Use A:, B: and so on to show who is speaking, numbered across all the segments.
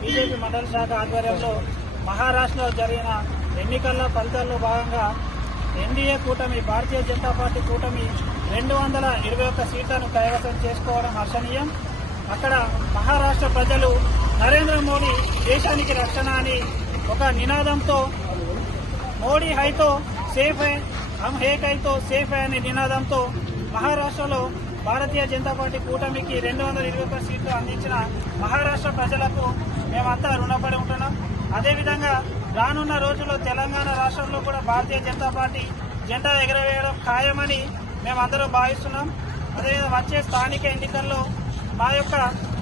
A: BJP మండల శాఖ ఆధ్వర్యంలో మహారాష్ట్రలో జరిగిన ఎన్నికల ఫలితాల్లో భాగంగా ఎన్డీఏ కూటమి భారతీయ జనతా పార్టీ కూటమి రెండు వందల ఇరవై ఒక్క సీట్లను కైవసం చేసుకోవడం హర్షణీయం. అక్కడ మహారాష్ట్ర ప్రజలు నరేంద్ర మోడీ దేశానికి రక్షణ అని ఒక నినాదంతో మోడీ హైతో సేఫ్ హై హమ్ హేక్ హైతో సేఫ్ హై అనే నినాదంతో మహారాష్ట్రలో భారతీయ జనతా పార్టీ కూటమికి రెండు వందల ఇరవై ఒక్క సీట్లు అందించిన మహారాష్ట్ర ప్రజలకు మేమంతా రుణపడి ఉంటున్నాం. అదేవిధంగా రానున్న రోజుల్లో తెలంగాణ రాష్ట్రంలో కూడా భారతీయ జనతా పార్టీ జెండా ఎగరవేయడం ఖాయమని మేమందరం భావిస్తున్నాం. అదేవిధంగా వచ్చే స్థానిక ఎన్నికల్లో మా యొక్క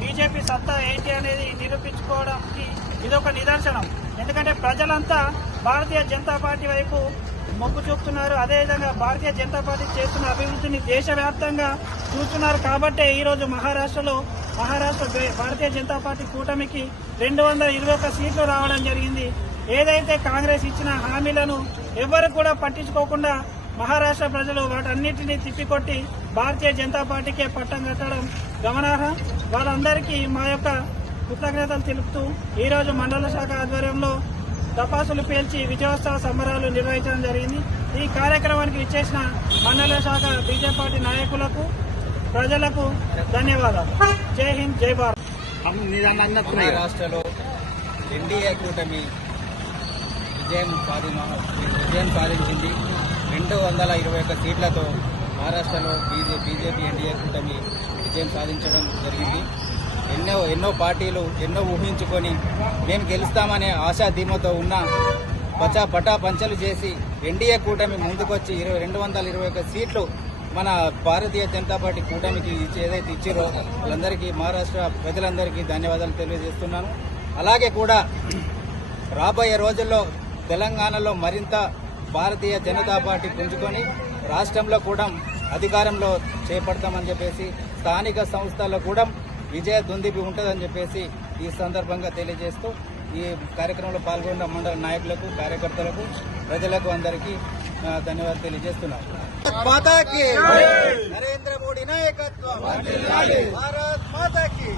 A: బీజేపీ సత్తా ఏంటి అనేది నిరూపించుకోవడానికి ఇదొక నిదర్శనం. ఎందుకంటే ప్రజలంతా భారతీయ జనతా పార్టీ వైపు మొగ్గు చూపుతున్నారు. అదేవిధంగా భారతీయ జనతా పార్టీ చేస్తున్న అభివృద్ధిని దేశవ్యాప్తంగా చూస్తున్నారు. కాబట్టే ఈరోజు మహారాష్ట్రలో మహారాష్ట్ర భారతీయ జనతా పార్టీ కూటమికి రెండు వందల ఇరవై ఒక్క సీట్లు రావడం జరిగింది. ఏదైతే కాంగ్రెస్ ఇచ్చిన హామీలను ఎవరు కూడా పట్టించుకోకుండా మహారాష్ట్ర ప్రజలు వాటన్నిటిని తిప్పికొట్టి భారతీయ జనతా పార్టీకే పట్టం కట్టడం గమనార్హం. వాళ్ళందరికీ మా యొక్క కృతజ్ఞతలు తెలుపుతూ ఈ రోజు మండల శాఖ ఆధ్వర్యంలో తపాసులు పేల్చి విజయోత్సవ సంబరాలు నిర్వహించడం జరిగింది. ఈ కార్యక్రమానికి ఇచ్చేసిన మండల శాఖ బీజేపీ పార్టీ నాయకులకు ప్రజలకు ధన్యవాదాలు. జై హింద్ జై భారత్.
B: మహారాష్ట్రలో ఎన్డీఏ కూటమి విజయం సాధించింది. రెండు వందల ఇరవై ఒక్క సీట్లతో మహారాష్ట్రలో బీజే బీజేపీ ఎన్డీఏ కూటమి విజయం సాధించడం జరిగింది. ఎన్నో ఎన్నో పార్టీలు ఎన్నో ఊహించుకొని మేము గెలుస్తామనే ఆశా ధీమతో ఉన్న పచా పటా పంచలు చేసి ఎన్డీఏ కూటమి ముందుకొచ్చి ఇరవై రెండు వందల ఇరవై ఒక్క సీట్లు మన భారతీయ జనతా పార్టీ కూటమికి ఇచ్చి ఏదైతే ఇచ్చారో వాళ్ళందరికీ మహారాష్ట్ర ప్రజలందరికీ ధన్యవాదాలు తెలియజేస్తున్నాను. అలాగే కూడా రాబోయే రోజుల్లో తెలంగాణలో మరింత భారతీయ జనతా పార్టీ పుంజుకొని రాష్ట్రంలో కూడా అధికారంలో చేపడతామని చెప్పేసి స్థానిక సంస్థల్లో కూడా విజయ దుందిపి ఉంటుందని చెప్పేసి ఈ సందర్భంగా తెలియజేస్తూ ఈ కార్యక్రమంలో పాల్గొన్న మండల నాయకులకు కార్యకర్తలకు ప్రజలకు అందరికీ ధన్యవాదాలు తెలియజేస్తున్నాను. మాతాకి నరేంద్ర మోడీ నాయకత్వం! భారత్ మాతాకి